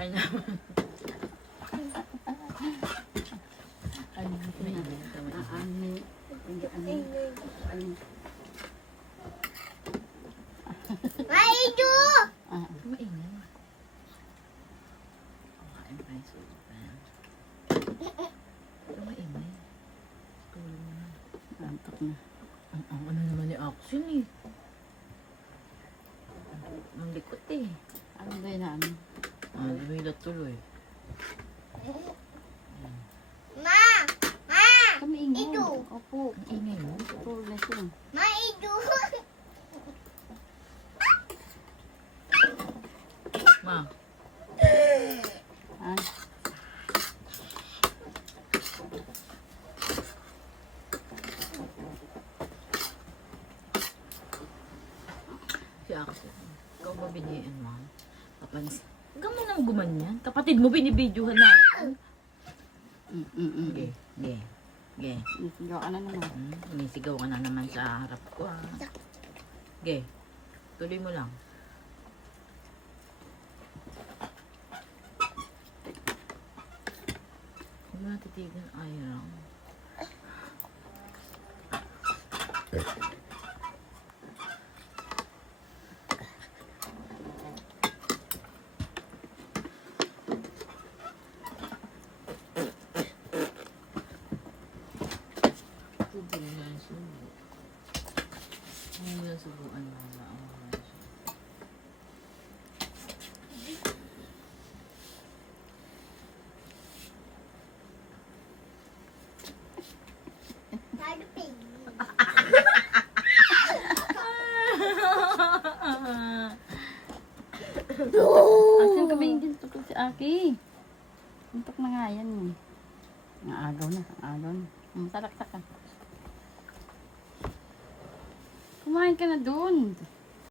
Kakain naman. Ano Maido! maingay. Kain pa yung sopa. Ito maingay. Tulong na. Antok na. Ang ano naman ni Action eh. Ang likot eh. Ano ba yun na ano? Lumilat tuloy. Ma! Ma! Kami ingay. Ito. Opo. Ang ingay mo. Puro na siya. Maido! Ma, Ah, si Action. Ikaw ba biniin mo? Kapansin. Huwag mo nang gumanyan. Kapatid mo binibidyohan na. Ge, ge, ge. nasigaw ka na naman. Umisigaw ka na naman sa harap ko. Ge, tuloy mo lang. Huwag mo natitigan. Ay, lang. Subo na yung subo. Ano yung subuan mo na ang mga siya? Tarping. Asan kami din tukol si Aki? Antok na nga yan eh. Ang agaw na. Salaksak ka. Kumain ka na dun.